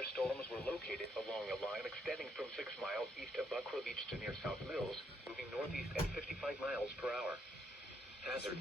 thunderstorms were located along a line extending from 6 miles east of Buckrow Beach to near South Mills, moving northeast at 55 miles per hour. Hazard.